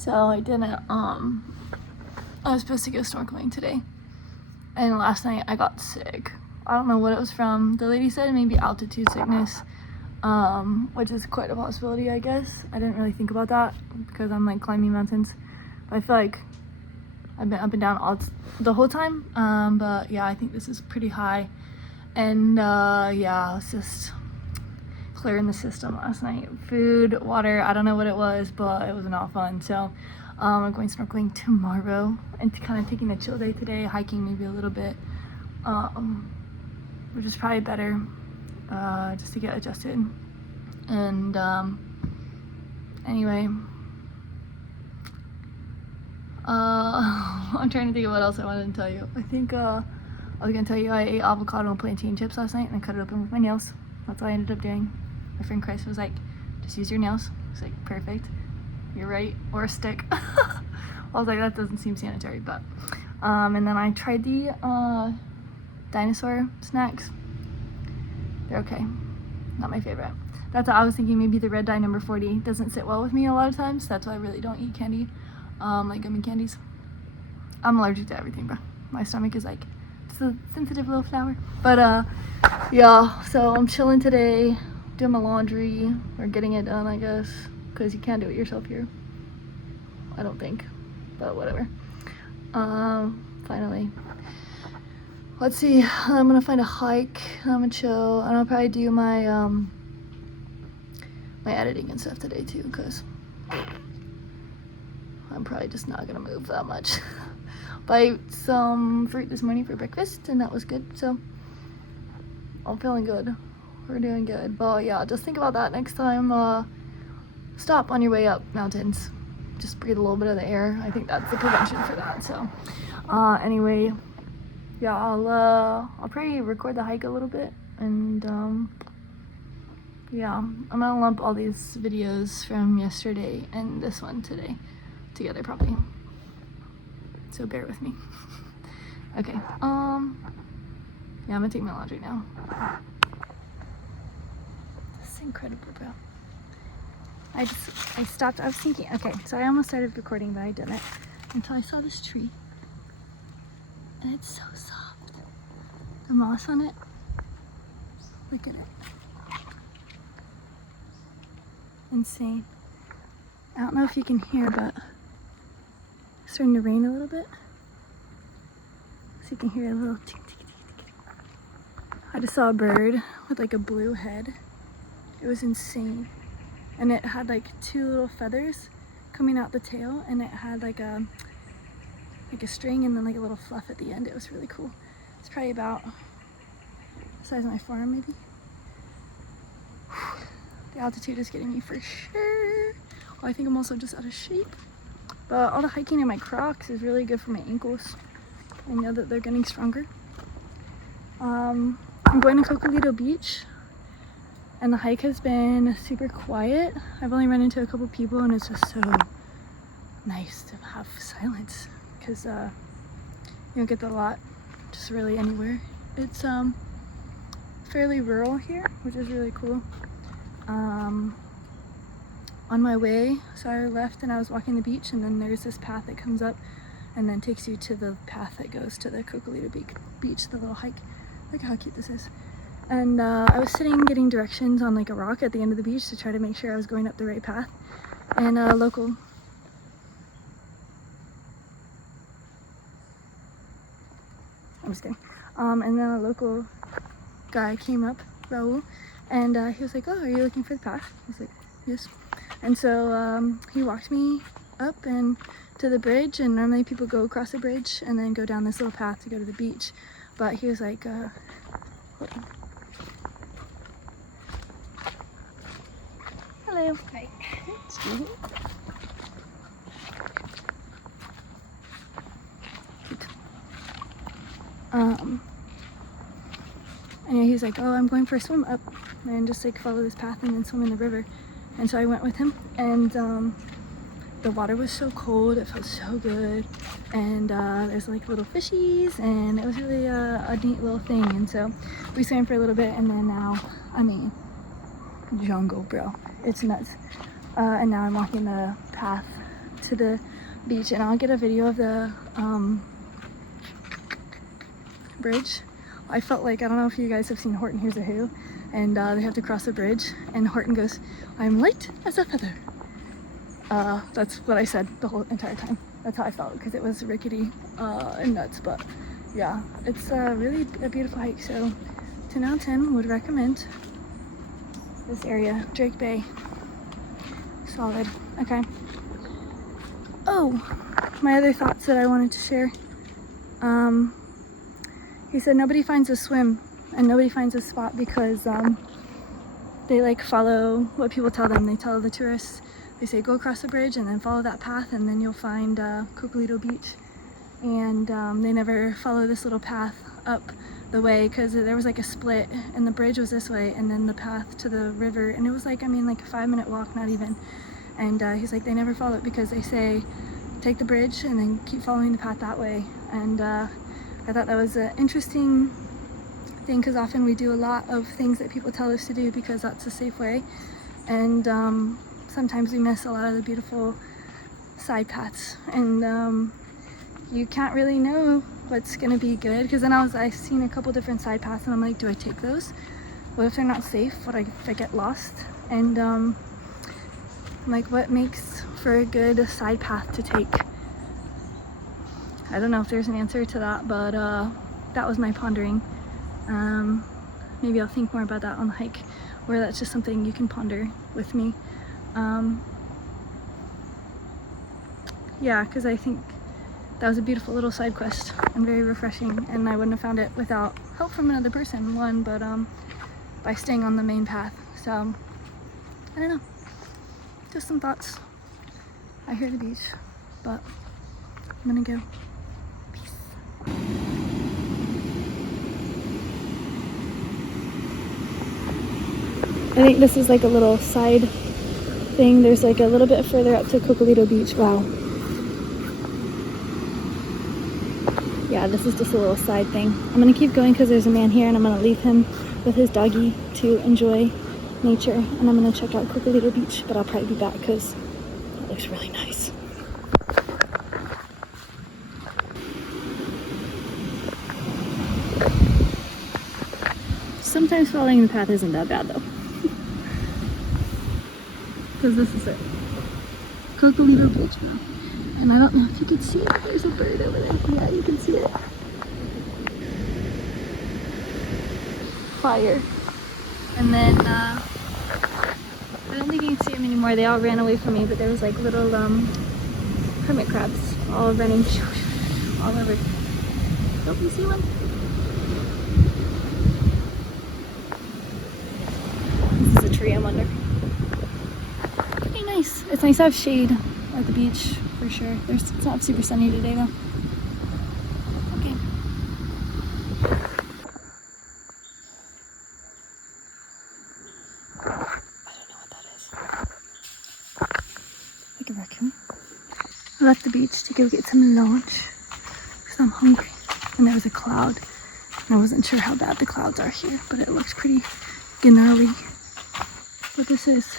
So I didn't, I was supposed to go snorkeling today, and last night I got sick. I don't know what it was from. The lady said maybe altitude sickness, which is quite a possibility, I guess. I didn't really think about that because I'm like climbing mountains, but I feel like I've been up and down the whole time. But yeah, I think this is pretty high, and yeah, it's just clearing the system last night. Food, water, I don't know what it was, but it was not fun. So I'm going snorkeling tomorrow and kind of taking a chill day today, hiking maybe a little bit, which is probably better, just to get adjusted. And anyway, I'm trying to think of what else I wanted to tell you. I think I was gonna tell you I ate avocado and plantain chips last night, and I cut it open with my nails. That's what I ended up doing. My friend Chris was like, just use your nails. I was like, perfect, you're right, or a stick. I was like, that doesn't seem sanitary, but and then I tried the dinosaur snacks. They're okay, not my favorite. That's what I was thinking. Maybe the red dye number 40 doesn't sit well with me a lot of times. That's why I really don't eat candy, like gummy candies. I'm allergic to everything, bro. My stomach is like, it's a sensitive little flower. But yeah, so I'm chilling today, doing my laundry, or getting it done, I guess, because you can't do it yourself here, I don't think, but whatever. Finally, let's see, I'm gonna find a hike, I'm gonna chill, and I'll probably do my my editing and stuff today too, because I'm probably just not gonna move that much. But I ate some fruit this morning for breakfast, and that was good, so I'm feeling good. We're doing good. But yeah, just think about that next time. Stop on your way up mountains. Just breathe a little bit of the air. I think that's the prevention for that. So anyway, yeah, I'll probably record the hike a little bit, and yeah, I'm gonna lump all these videos from yesterday and this one today together probably. So bear with me. Okay, yeah, I'm gonna take my laundry now. This is incredible, bro. I stopped, I was thinking, okay, so I almost started recording, but I didn't until I saw this tree. And it's so soft. The moss on it, look at it. Insane. I don't know if you can hear, but it's starting to rain a little bit. So you can hear a little tick, tick, tick, tick, tick. I just saw a bird with like a blue head. It was insane. And it had like 2 little feathers coming out the tail, and it had like a string and then like a little fluff at the end. It was really cool. It's probably about the size of my forearm maybe. The altitude is getting me for sure. Well, I think I'm also just out of shape. But all the hiking in my Crocs is really good for my ankles. I know that they're getting stronger. I'm going to Cocolito Beach, and the hike has been super quiet. I've only run into a couple people, and it's just so nice to have silence, because you don't get that a lot just really anywhere. It's fairly rural here, which is really cool. On my way, so I left and I was walking the beach, and then there's this path that comes up and then takes you to the path that goes to the Cocolito Beach, the little hike. Look how cute this is. And I was sitting getting directions on like a rock at the end of the beach to try to make sure I was going up the right path. And a local I'm just kidding. And then a local guy came up, Raul, and he was like, "Oh, are you looking for the path?" I was like, "Yes." And so he walked me up and to the bridge, and normally people go across the bridge and then go down this little path to go to the beach. But he was like, hold on. Hello. Hi. Excuse me. Cute. Anyway, he was like, "Oh, I'm going for a swim up and just like follow this path and then swim in the river." And so I went with him, and the water was so cold, it felt so good, and there's like little fishies, and it was really a neat little thing. And so we swam for a little bit, and then now, I mean, jungle, bro, it's nuts. And now I'm walking the path to the beach, and I'll get a video of the bridge. I felt like, I don't know if you guys have seen Horton Hears a Who, and they have to cross the bridge, and Horton goes, "I'm light as a feather." That's what I said the whole entire time. That's how I felt, because it was rickety and nuts. But yeah, it's really a beautiful hike. So 10 out of 10 would recommend this area. Drake Bay, solid. Okay. Oh, my other thoughts that I wanted to share. He said nobody finds a swim and nobody finds a spot because they like follow what people tell them. They tell the tourists, they say go across the bridge and then follow that path and then you'll find Cocolito Beach. And they never follow this little path up the way, because there was like a split and the bridge was this way and then the path to the river, and it was like, I mean, like a 5-minute walk, not even. And he's like, they never follow it because they say take the bridge and then keep following the path that way. And I thought that was an interesting thing, because often we do a lot of things that people tell us to do because that's a safe way, and sometimes we miss a lot of the beautiful side paths, and you can't really know what's gonna be good. Because then I've seen a couple different side paths and I'm like, do I take those? What if they're not safe? What if I get lost? And like, what makes for a good side path to take? I don't know if there's an answer to that, but that was my pondering. Maybe I'll think more about that on the hike, or that's just something you can ponder with me. Yeah, because I think that was a beautiful little side quest and very refreshing, and I wouldn't have found it without help from another person, one, but by staying on the main path. So I don't know, just some thoughts. I hear the beach, but I'm gonna go. Peace. I think this is like a little side thing. There's like a little bit further up to Cocolito Beach. Wow. Yeah, this is just a little side thing. I'm gonna keep going because there's a man here, and I'm gonna leave him with his doggy to enjoy nature, and I'm gonna check out Cocolito Beach, but I'll probably be back because it looks really nice. Sometimes following the path isn't that bad though. Because this is it. Cocolito Beach now. And I don't know if you can see it. There's a bird over there. Yeah, you can see it. Fire. And then, I don't think you can see them anymore. They all ran away from me, but there was like little hermit crabs all running all over. Don't you see one? This is a tree I'm under. Pretty nice. It's nice to have shade at the beach. For sure. It's not super sunny today though. Okay. I don't know what that is. Like a raccoon. I left the beach to go get some lunch because I'm hungry. And there was a cloud. And I wasn't sure how bad the clouds are here, but it looks pretty gnarly. But this is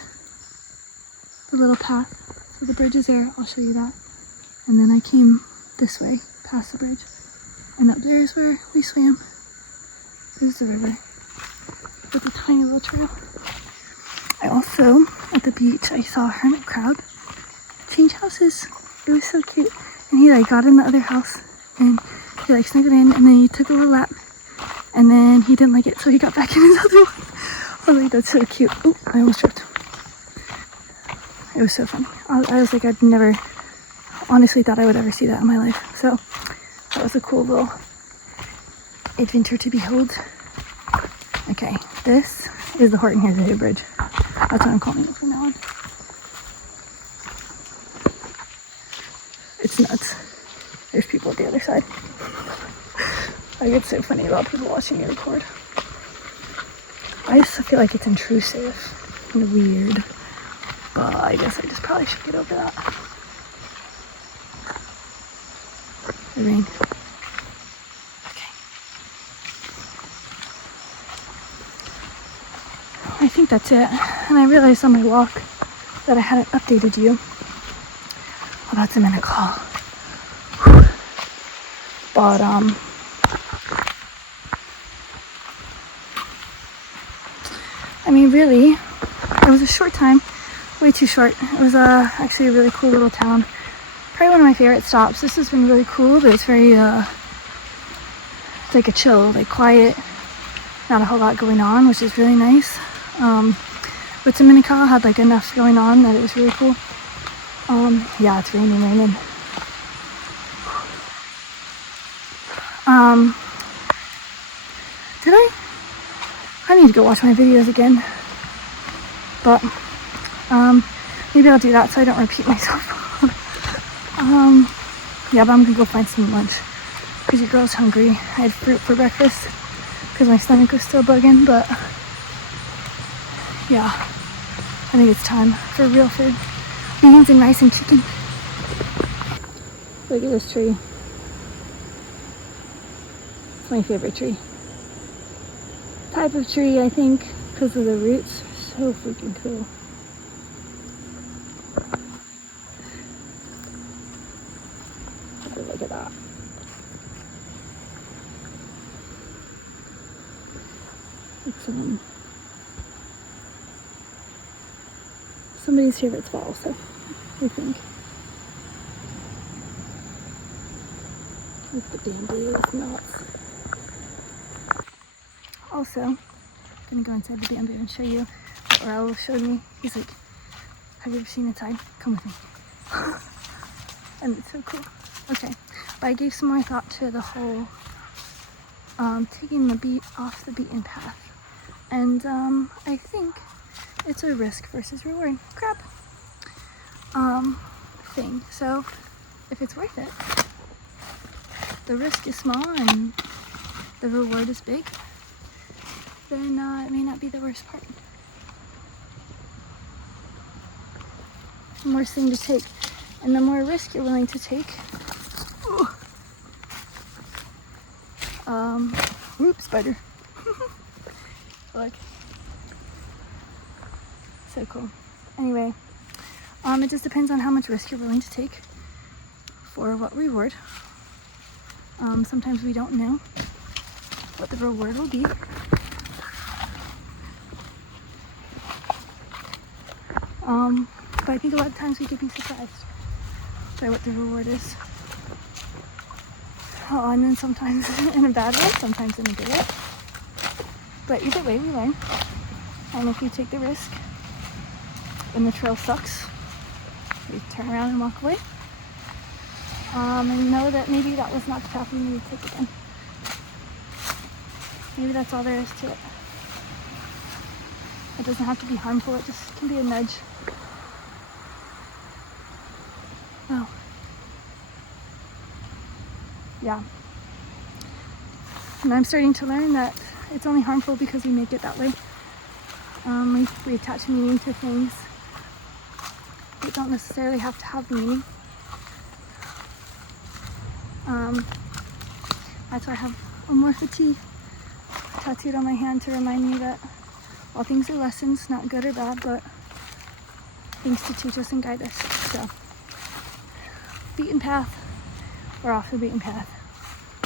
the little path. So the bridge is there, I'll show you that. And then I came this way, past the bridge. And up there is where we swam. There's the river with a tiny little trail. I also, at the beach, I saw a hermit crab change houses. It was so cute. And he like got in the other house and he like snuggled in, and then he took a little lap. And then he didn't like it, so he got back in his other one. I was like, that's so cute. Oh, I almost tripped. It was so funny. I was like, I'd never honestly thought I would ever see that in my life. So that was a cool little adventure to behold. Okay, this is the Horton Hears a Who Bridge. That's what I'm calling it from now on. It's nuts. There's people at the other side. I get so funny about people watching me record. I just feel like it's intrusive and weird. But I guess I just probably should get over that. The rain. Okay. I think that's it. And I realized on my walk that I hadn't updated you about Dominical. But I mean, really, it was a short time, way too short. It was actually a really cool little town. Probably one of my favorite stops. This has been really cool, but it's very like a chill, like quiet, not a whole lot going on, which is really nice. But Dominical had like enough going on that it was really cool. Yeah, it's raining. Did I need to go watch my videos again, but maybe I'll do that so I don't repeat myself. Yeah, but I'm gonna go find some lunch because your girl's hungry. I had fruit for breakfast because my stomach was still bugging, but yeah, I think it's time for real food. Beans and rice and chicken. Look at this tree. It's my favorite tree. Type of tree, I think, because of the roots. So freaking cool. Look at that. It's somebody's favorite spot also, I think. With the bamboo, it's nuts. Also, I'm gonna go inside the bamboo and show you what Raul showed me. He's like, have you ever seen inside? Come with me. And it's so cool. Okay, but I gave some more thought to the whole taking the beat off the beaten path. And I think it's a risk versus reward thing. So if it's worth it, the risk is small and the reward is big, then it may not be the worst part. The worst thing to take, and the more risk you're willing to take, whoops, spider. Look, so cool. Anyway, it just depends on how much risk you're willing to take for what reward. Sometimes we don't know what the reward will be. But I think a lot of times we could be surprised by what the reward is. And then sometimes in a bad way, sometimes in a good way. But either way, we learn. And if we take the risk and the trail sucks, we turn around and walk away. And know that maybe that was not the path we needed to take again. Maybe that's all there is to it. It doesn't have to be harmful, it just can be a nudge. Oh. Yeah. And I'm starting to learn that it's only harmful because we make it that way. We attach meaning to things that don't necessarily have to have meaning. That's why I have a morphity tattooed on my hand to remind me that all things are lessons, not good or bad, but things to teach us and guide us. So, beaten path or off the beaten path.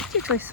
It's your choice.